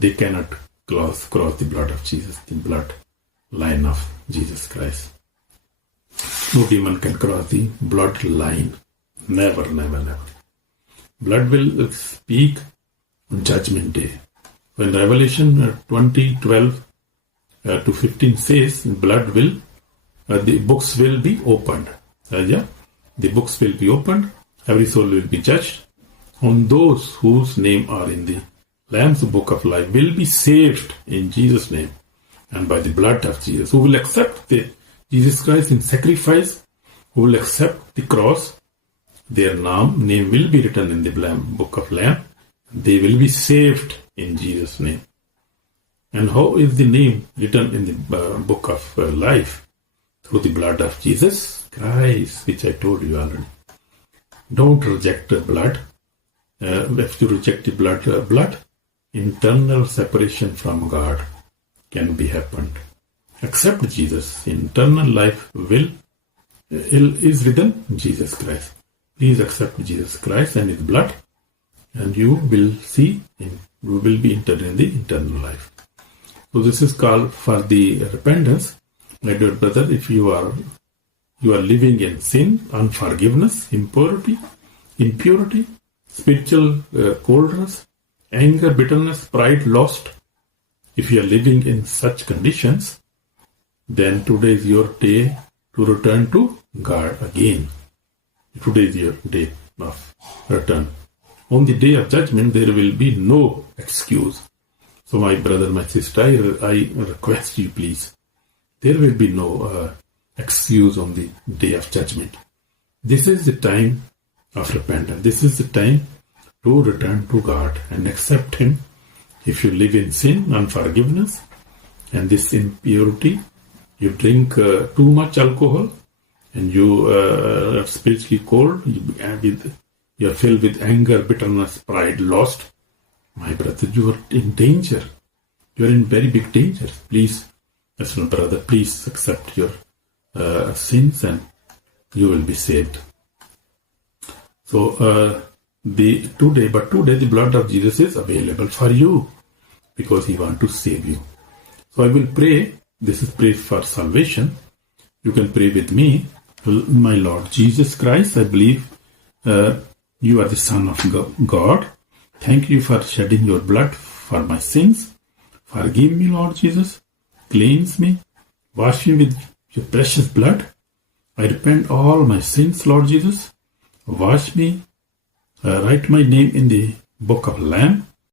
they cannot cross the blood of Jesus, the bloodline of Jesus Christ. No demon can cross the bloodline. Never, never, never. Blood will speak on Judgment Day. When Revelation 20:12 to 15 says, blood will, the books will be opened. The books will be opened. Every soul will be judged. On those whose name are in the Lamb's book of life will be saved in Jesus' name and by the blood of Jesus. Who will accept Jesus Christ in sacrifice, who will accept the cross, their name will be written in the book of Lamb. They will be saved in Jesus' name. And how is the name written in the book of life? Through the blood of Jesus Christ, which I told you already. Don't reject the blood. If you reject the blood, internal separation from God can be happened. Accept Jesus. Internal life is within Jesus Christ. Please accept Jesus Christ and His blood, and you will be entered in the eternal life. So this is called for the repentance. My dear brother, if you are living in sin, unforgiveness, impurity, spiritual coldness, anger, bitterness, pride, lust, if you are living in such conditions, then today is your day to return to God again. Today is your day of return. On the day of judgment, there will be no excuse. So my brother, my sister, I request you, please, there will be no excuse on the day of judgment. This is the time of repentance. This is the time to return to God and accept Him. If you live in sin, unforgiveness, and this impurity, you drink too much alcohol, and you are spiritually cold, you are filled with anger, bitterness, pride, lust, my brother, you are in danger. You are in very big danger. Please, as my brother, please accept your sins and you will be saved. So today the blood of Jesus is available for you because He wants to save you. So I will pray. This is prayer for salvation. You can pray with me. My Lord Jesus Christ, I believe you are the Son of God. Thank you for shedding your blood for my sins. Forgive me, Lord Jesus. Cleanse me. Wash me with your precious blood. I repent all my sins, Lord Jesus. Wash me. Write my name in the book of Lamb.